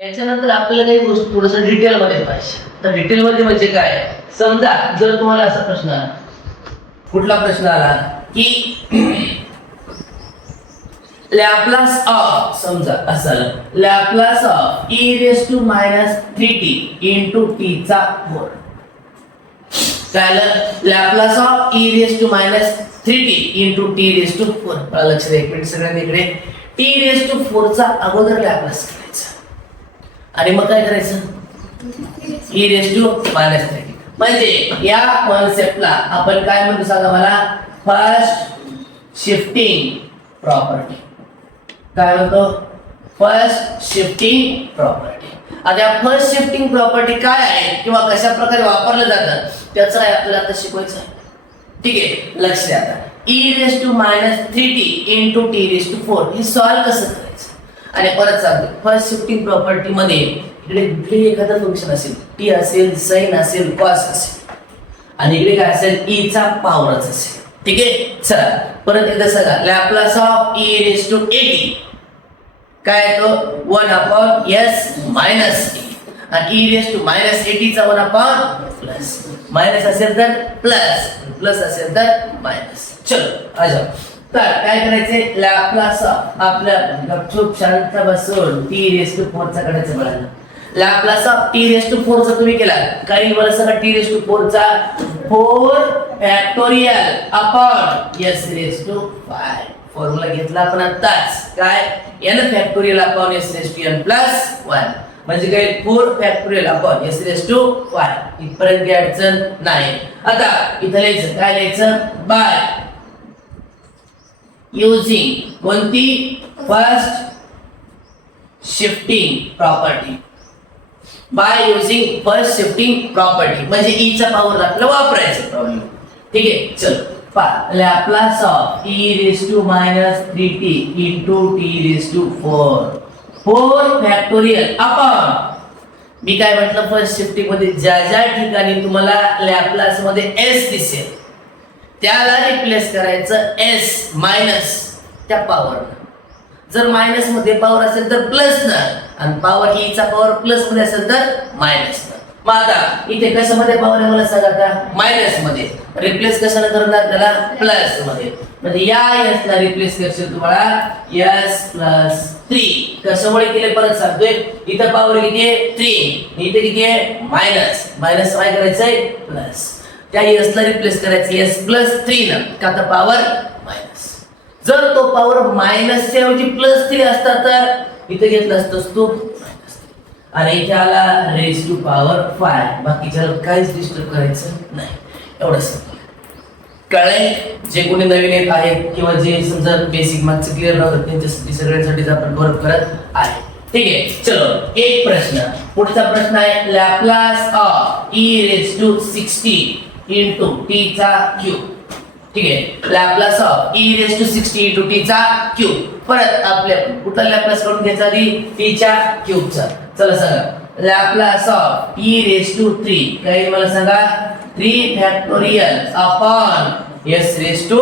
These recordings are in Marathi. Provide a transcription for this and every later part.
याच्यानंतर आपल्याला काही गोष्ट थोडस डिटेल मध्ये पाहिजे. तर डिटेल मध्ये म्हणजे काय, समजा जर तुम्हाला असा प्रश्न आला, कुठला प्रश्न आला की लॅपलास ऑफ, समजा असं Laplace of e⁻³ into t चा 4. काय Laplace of e⁻³ into t⁴. लक्ष द्या एक मिनिट सगळ्यांनी इकडे. t⁴ चा अगोदर लॅपलास करायचा आणि मग काय करायचं e⁻³ म्हणजे या कॉन्सेप्टला आपण काय म्हणतो सांगा मला, फर्स्ट शिफ्टिंग प्रॉपर्टी. काय म्हणतो, फर्स्ट शिफ्टिंग प्रॉपर्टी. आता फर्स्ट शिफ्टिंग प्रॉपर्टी काय आहे किंवा कशा प्रकारे वापरलं जातं त्याचं आपल्याला आता शिकवायचं आहे. ठीक आहे, लक्ष द्या. आता e⁻³ इंटू t⁴ हे सॉल्व कसं करायचं. आणि परत सांगतो, फर्स्ट शिफ्टिंग प्रॉपर्टी मध्ये इकडे कुठलेही एखादं फंक्शन असेल, t असेल, sin असेल, cos असेल आणि इकडे काय असेल e चा पॉवरच असेल. ठीक आहे, चला परत एकदा सांगा, लॅपलास ऑफ e⁻⁸ काय तो 1/s मायनस e आणि e⁻⁸ चा 1/प्लस. मायनस असेल तर प्लस, प्लस असेल तर मायनस. चलो आ जाओ. तर काय करायचे, लॅपलास ऑफ आपल्या गपचूप शांत बसून t⁴ चा काढायचं बघा. लॅपलास ऑफ t⁴ चा तुम्ही केला, काही मला सांगा t⁴ चा 4 फॅक्टोरियल अपॉन s⁵. फॉर्म्युला घेतला आपण आताच, काय n factorial upon s⁻n plus 1 म्हणजे काय 4 फॅक्टोरियल अपॉन s⁵. इथपर्यंत काही अडचण नाही. आता इथं लिहायचं, काय लिहायचं, बाय युजिंग कोणती, first shifting property. By using first shifting property म्हणजे e चा पॉवर आपल्याला वापरायचं प्रॉब्लेम. ठीक आहे, चल पहा, Laplace of e⁻³ into t⁴. 4 factorial upon, मी काय म्हटलं, फर्स्ट शिफ्टिंग मध्ये ज्या ज्या ठिकाणी तुम्हाला लॅपलास मध्ये s दिसेल त्याला रिप्लेस करायचं s मायनस त्या पॉवर. जर मायनस मध्ये पॉवर असेल तर प्लस न, आणि पॉवर e चा पॉवर प्लस मध्ये असेल तर मायनस न. मग आता इथे कशामध्ये पॉवर आहे मला सांगा, आता मायनस मध्ये रिप्लेस कशाला करणार त्याला, प्लस मध्ये. म्हणजे या s ला रिप्लेस करशील तुम्हाला s+3. कशामुळे केले परत सांगतोय, इथं पॉवर किती आहे 3, इथे किती आहे मायनस, मायनस काय करायचंय प्लस. त्या s ला रिप्लेस करायचं s+3 न, का तर पॉवर मायनस. जर तो पॉवर मायनस च्या ऐवजी +3 असता तर इथे घेतला असतोस तू मायनस, आणि इथे आला रेज टू पॉवर 5. बाकीच्याला काहीच डिस्टर्ब करायचं नाही. एवढंच कळलंय. जे कोणी नवीन येत आहेत किंवा जे समजा बेसिक मॅथ्स क्लिअर नव्हतं त्यांच्यासाठी सगळ्यांसाठी आपण वर्क करत आहे. ठीक आहे, चलो एक प्रश्न, पुढचा प्रश्न आहे, Laplace of e⁻60 into t चा क्यूब. ठीक आहे, Laplace of e⁻60 into t चा क्यूब. परत आपल्या कुठला लॅपलास काढून घ्यायचा आधी, t च्या क्यूबचा. चला सांगा, लॅपलास ऑफ e⁻³ काही मला सांगा 3 फॅक्टोरियल अपॉन s⁻,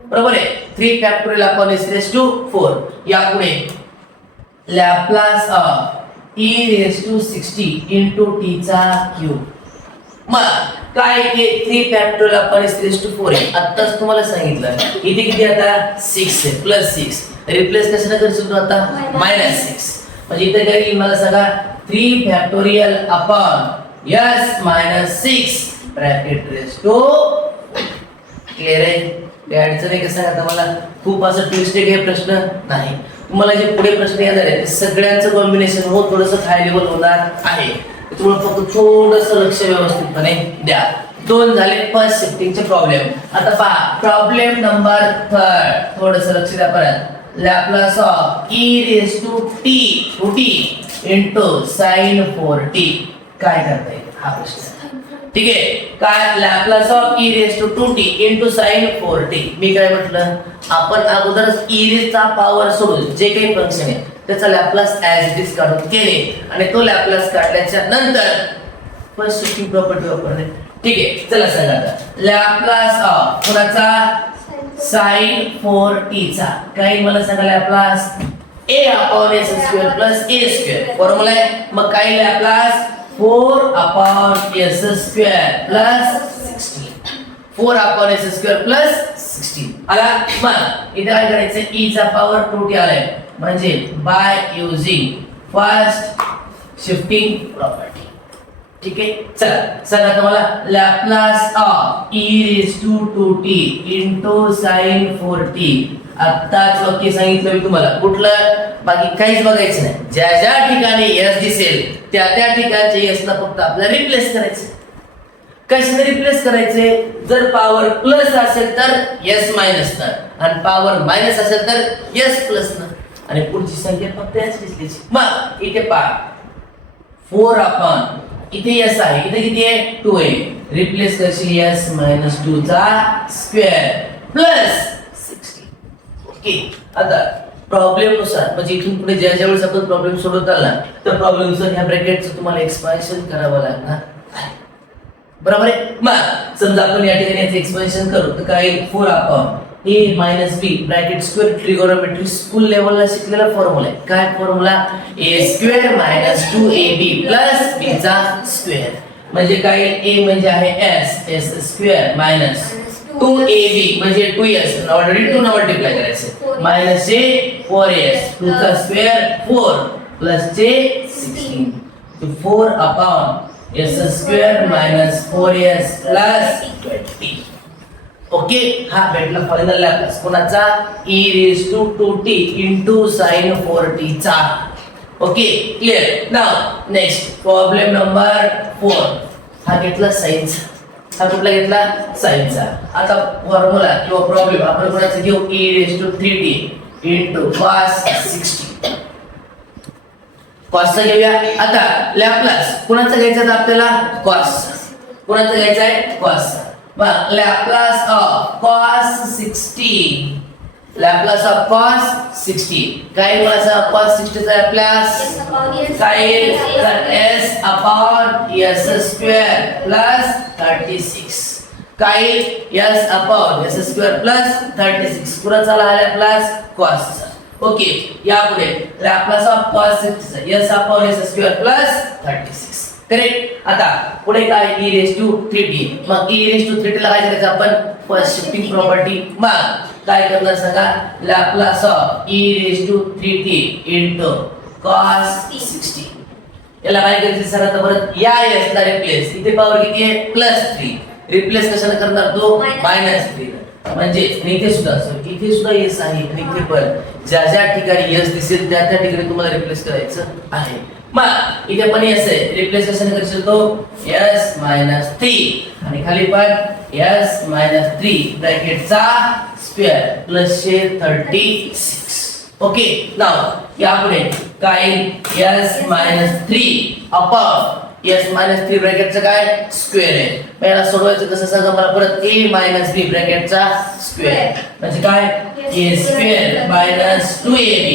बरोबर आहे, 3 फॅक्टोरियल अपॉन s⁻⁴. यापुढे Laplace of e⁻60 into t चा क्यूब. मग काय ते 3 फॅक्टोरियल अपॉन s⁻⁴ आहे. आताच तुम्हाला सांगितलं इथे किती आता 6 आहे, +6. रिप्लेस कशाने करशील तू आता, -6. म्हणजे इथे काय येईल मला सांगा, 3 factorial upon s-6 bracket raise to. Clear आहे, काय अडचण आहे का सांगा. आता मला खूप असं ट्विस्ट आहे हे प्रश्न नाही. तुम्हाला जे पुढे प्रश्न येणार आहे ते सगळ्यांचं कॉम्बिनेशन हो थोडंसं हाय लेवल होणार आहे. त्यामुळे फक्त थोडंसं लक्ष व्यवस्थितपणे द्या. 2 झाले फर्स्ट शिफ्टिंगचे प्रॉब्लेम. आता पहा प्रॉब्लेम नंबर 3, थोडंसं लक्ष द्या परत. Laplace of e⁻t into sin 4t काय करता येईल हा प्रश्न. ठीक आहे, काय Laplace of e⁻² into sin 4t. मी काय म्हटलं, आपण अगोदरच e चा पॉवर सोडून जे काही फंक्शन आहे त्याचा लॅपलास ऍज इट इज काढून केले आणि तो लॅपलास काढल्याच्या नंतर फर्स्ट शिफ्टिंग प्रॉपर्टी वापरणे. ठीक आहे, चला सांगा आता लॅपलास ऑफ कोणाचा sin 4t चा काही मला सांगा Laplace a upon s square plus a square formula आहे. मग काय Laplace 4 upon s square plus 16 4 upon s square plus 16 आला. मग इथे काय करायचं e चा पॉवर 2t आलाय म्हणजे bye using first shifting property. ठीक आहे. चला सांगा तुम्हाला Laplace of e raised to 2t into sin 4t. आत्ताच वाक्य सांगितलं मी तुम्हाला कुठलं बाकी काहीच बघायचं नाही. ज्या ज्या ठिकाणी s दिसेल त्या त्या ठिकाणचे s ला फक्त आपल्याला रिप्लेस करायचं. कशाने रिप्लेस करायचे? जर पॉवर प्लस असेल तर s मायनस न आणि पॉवर मायनस असेल तर s प्लस न आणि पुढची संख्या फक्त याच दिसलीची. मग इथे पहा 4 अपॉन इथे s आहे इथे किती आहे 2 आहे रिप्लेस करशील s मायनस 2 चा स्क्वेअर प्लस 16. ओके. आता प्रॉब्लेम नुसार म्हणजे इथून पुढे ज्या ज्या वेळेस आपण प्रॉब्लेम सोडवत आला तर प्रॉब्लेम नुसार ह्या ब्रॅकेटचं तुम्हाला एक्सपान्शन करावं लागणार आहे. बरोबर आहे. मग समजा आपण या ठिकाणी याचं एक्सपान्शन करू तर काय 4 upon a minus b bracket square trigonometry school लेवलला शिकलेला फॉर्म्युला आहे. काय formula a square minus 2ab plus b चा स्क्वेअर म्हणजे काय a म्हणजे आहे s s square minus 2ab म्हणजे 2s ऑलरेडी 2 ने मल्टिप्लाय करायचं मायनस j 4s 2 चा स्क्वेअर 4 प्लस j 16 तो 4 upon s square minus 4s plus 20. Okay. हा भेटला फायनल लॅप्लास कोणाचा e raised to 2t into sin 4t चा. Okay clear. Now next problem number 4 हा घेतला साइनचा. हा कुठला घेतला साइनचा. आता फॉर्म्युला किंवा प्रॉब्लेम आपण कोणाचा घेऊ e raised to 3t into cos 60 कॉसचा घेऊया. आता लॅप्लास कोणाचा घ्यायचा आहे आपल्याला cos कोणाचा घ्यायचा आहे cos. मग Laplace of cos 60 Laplace of cos 60 काय बोलायचं cos 60 चा लॅप्लास काय तर s upon s square plus 36 काय s upon s square plus 36 कुणाचा आला लॅप्लास cos चा. ओके. यापुढे Laplace of cos 60 s upon s square plus 36 correct. आता पुढे काय e raised to 3t. मग e raised to 3t ला काय करायचं आपण फर्स्ट शिफ्टिंग प्रॉपर्टी. मग काय करणार सांगा Laplace of e raised to 3t into cos 60 याला काय करायचं सर आता परत या s ला रिप्लेस इथे पॉवर किती आहे +3 रिप्लेस कशाला करणार तो -3 म्हणजे इथे सुद्धा s आहे आणि इथे पण ज्या ज्या ठिकाणी s दिसेल त्या त्या ठिकाणी तुम्हाला रिप्लेस करायचं आहे. मग इथे पण s आहे रिप्लेस कशाने करशील तो s -3 आणि खाली पण s -3 ब्रॅकेटचा स्क्वेअर प्लस 36. ओके. नाउ यापुढे काय s -3 अपॉन s -3 ब्रॅकेटचा काय स्क्वेअर आहे. याला सोडवायचं कसं सांगा मला परत a - b ब्रॅकेटचा स्क्वेअर म्हणजे काय a square - 2ab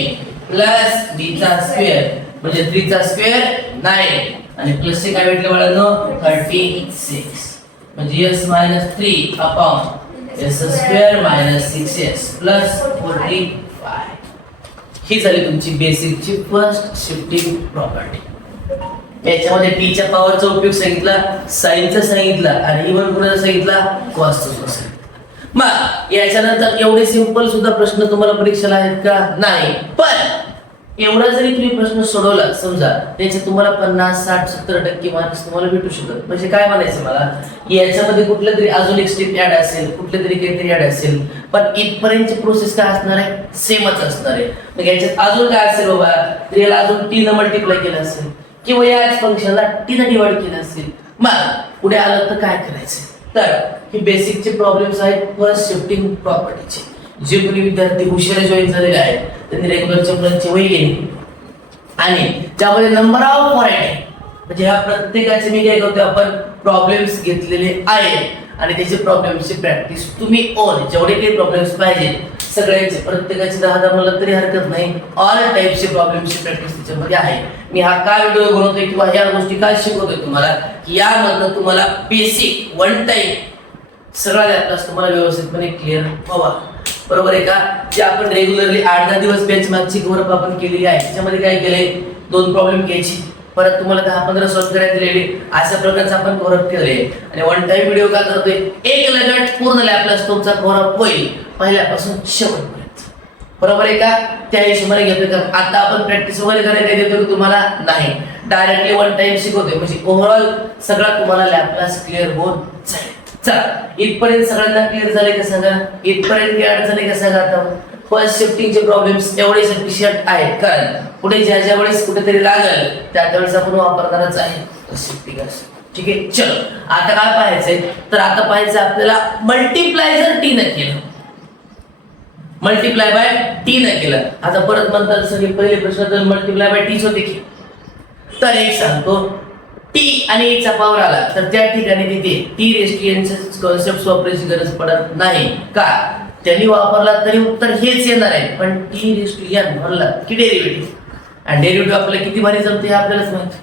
plus b चा स्क्वेअर म्हणजे 3 चा स्क्वेअर 9 आणि प्लस चे काय भेटले बाळांनो 36 म्हणजे s -3 upon s square - 6s plus 45. ही झाली तुमची बेसिकची फर्स्ट शिफ्टिंग प्रॉपर्टी. याच्यामध्ये t च्या पॉवरचा उपयोग सांगितला साइनचा सांगितला आणि इव्हन कुणाचा सांगितला कॉसचा सांगितला. मग याच्यानंतर एवढे सिंपल सुद्धा प्रश्न तुम्हाला परीक्षेला आहेत का नाही. पण एवढा जरी तुम्ही प्रश्न सोडवला समजा त्याचे तुम्हाला 50 60 70% मार्क्स तुम्हाला भेटू शकतात. म्हणजे काय म्हणायचं मला याच्यामध्ये कुठलं तरी अजून एक स्टेप ऍड असेल कुठले तरी काहीतरी ऍड असेल पण इथपर्यंतची प्रोसेस काय असणार आहे सेमच असणार आहे. मग याच्यात अजून काय असेल बाबा तर याला अजून t ने मल्टिप्लाय केलं असेल किंवा याच फंक्शनला t ने डिवाइड केलं असेल. मग पुढे आलं तर काय करायचं तर हे बेसिकचे प्रॉब्लेम्स आहेत फर्स्ट शिफ्टिंग प्रॉपर्टीचे. जे कोणी विद्यार्थी हुशार जॉईन झालेले आहेत त्यांनी रेग्युलर चॅप्टरचे वही घेणे आणि त्यामध्ये नंबर ऑफ व्हरायटी म्हणजे ह्या प्रत्येकाचे मी काय करतो आपण प्रॉब्लेम्स घेतलेले आहेत आणि त्याचे प्रॉब्लेम्सची प्रॅक्टिस तुम्ही ऑल जेवढे काही प्रॉब्लेम्स पाहिजे सगळ्यांचे प्रत्येकाचे 10 म्हणलं तरी हरकत नाही. ऑल टाइपचे प्रॉब्लेम्सची प्रॅक्टिस त्याच्यामध्ये आहे. मी हा काय व्हिडिओ बनवतोय किंवा ह्या गोष्टी काय शिकवतोय तुम्हाला की यामधनं तुम्हाला बेसिक वन टाइम सगळा लॅप्लास तुम्हाला व्यवस्थितपणे क्लिअर व्हावा. बरोबर आहे का? जे आपण रेग्युलरली 8-10 दिवस बेंचमार्कची कव्हरअप आपण केलेली आहे, त्याच्यामध्ये काय केलंय, 2 प्रॉब्लेम घ्यायची, परत तुम्हाला 10-15 सॉल्व्ह करायला दिलेले, अशा प्रकारचं आपण कव्हरअप केलंय. आणि वन टाइम व्हिडिओ का करतोय, एक लगट पूर्ण लॅपलास तुमचा कव्हरअप होईल पहिल्यापासून शेवटपर्यंत. बरोबर आहे का? त्या हिशोबाने घेतोय का? आता आपण प्रॅक्टिस वगैरे करायला देतो की तुम्हाला नाही, डायरेक्टली वन टाइम शिकवतोय, म्हणजे ओव्हरऑल सगळा तुम्हाला लॅपलास क्लिअर होऊन जाईल. चला, इथपर्यंत सगळ्यांना क्लिअर झाले का सांगा? इथपर्यंत काय अडचण आहे का सांगा? आता फर्स्ट शिफ्टिंगचे प्रॉब्लेम्स एवढे सफिशियंट आहेत, कारण पुढे ज्या वेळेस कुठेतरी लागेल त्यावेळेस आपण वापरणारच आहे शिफ्टिंग. ठीक आहे, चलो आता काय पाहायचंय, तर आता पाहायचं आपल्याला मल्टिप्लाय जर टी न केलं, मल्टिप्लाय बाय टी न केलं. आता परत म्हणतात सगळे पहिले प्रश्न तर मल्टिप्लाय बाय टीच होते की, तर एक सांगतो, टी आणि e चा पॉवर आला तर त्या ठिकाणी तिथे टी रेस्ट यांचे कॉन्सेप्ट वापरायची गरज पडत नाही का? त्यांनी वापरला तरी उत्तर हेच येणार आहे, पण टी रेस्ट एन म्हणला की डेरिव्हेटिव्ह, आणि डेरिव्हेटिव्ह आपल्याला किती भारी जमते हे आपल्यालाच माहिती.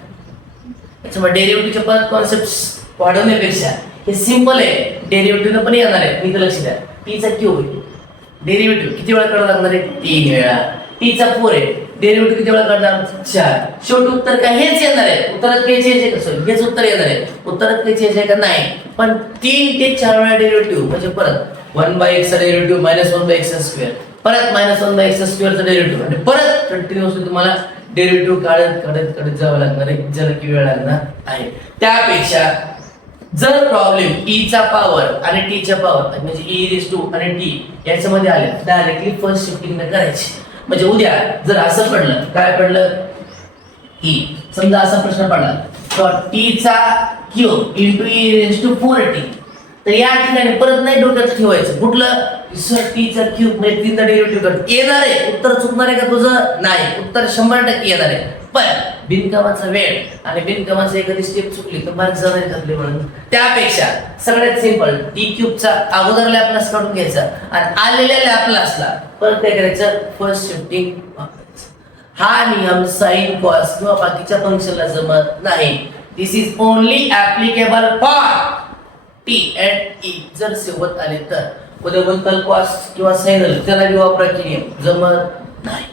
त्याच्यामुळे डेरिव्हेटिव्हचे परत कॉन्सेप्ट वाढवण्यापेक्षा हे सिंपल आहे, डेरिव्हेटिव्ह पण येणार आहे. मी तर लक्ष द्या, टीचा क्यूब आहे, डेरिव्हेटिव्ह किती वेळा करावं लागणार आहे? 3 वेळा. टीचा 4 आहे, डेरिव्हेटिव्ह किती वेळा करणार? 4. शेवटी उत्तर काय हेच येणार आहे. उत्तरात काही चेंज आहे का? सॉरी, हेच उत्तर येणार आहे. उत्तरात काही चेंज आहे का? नाही. पण 3 ते 4 वेळा डेरिव्हेटिव्ह, म्हणजे परत 1/x चा डेरिव्हेटिव्ह -1/x², परत -1/x² चा डेरिव्हेटिव्ह, आणि परत कंटिन्युअसली तुम्हाला डेरिव्हेटिव्ह काढत जावं लागणार आहे, ज्याला की वेळ लागणार आहे. त्यापेक्षा जर प्रॉब्लेम e चा पॉवर आणि t चा पॉवर म्हणजे e आणि t याच्यामध्ये आले, डायरेक्टली फर्स्ट शिफ्टिंग करायची. म्हणजे उद्या जर असं पडलं, काय पडलं की समजा असा प्रश्न पडला, तर t चा क्यूब इंटू e⁴t, तर या ठिकाणी परत नाही डोक्यात ठेवायचं कुठलं, सर t चा क्यूब म्हणजे 3चा डेरिव्हेटिव्ह कर, येणार आहे उत्तर. चुकणार आहे का तुझं? नाही, उत्तर 100% येणार आहे. पण बिनकामाचा वेळ आणि बिनकामाचा एखादी स्टेप चुकली तर मार्क जाणार आहे आपले म्हणून. त्यापेक्षा सगळ्यात सिंपल, टी क्यूबचा अगोदर लॅपलास काढून घ्यायचा आणि आलेल्या लॅपलासला परत काय करायचं, फर्स्ट शिफ्टिंग वापरायचं. हा नियम साइन कॉस किंवा बाकीच्या फंक्शनला जमत नाही. This is only applicable for T and E. जर सोबत आले तर उद्या बोलताल कॉस किंवा साइन, त्याला बी वापरा की नियम जमत नाही.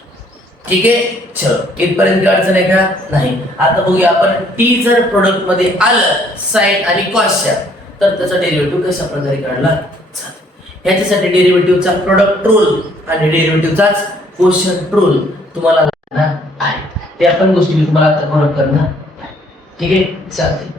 ठीक आहे, चलो इथपर्यंत अडचण आहे का? नाही. आता बघूया आपण, टी जर प्रोडक्ट मध्ये आलं साइन आणि कॉसच्या, तर त्याचा डेरिव्हेटिव्ह कशा प्रकारे काढला जातो. याच्यासाठी डेरिव्हेटिव्हचा प्रोडक्ट रूल आणि डेरिव्हेटिव्हचाच क्वोशंट रूल तुम्हाला लागणार आहे. त्या पण गोष्टी मी तुम्हाला आता कव्हर करणार. ठीक आहे, चालते.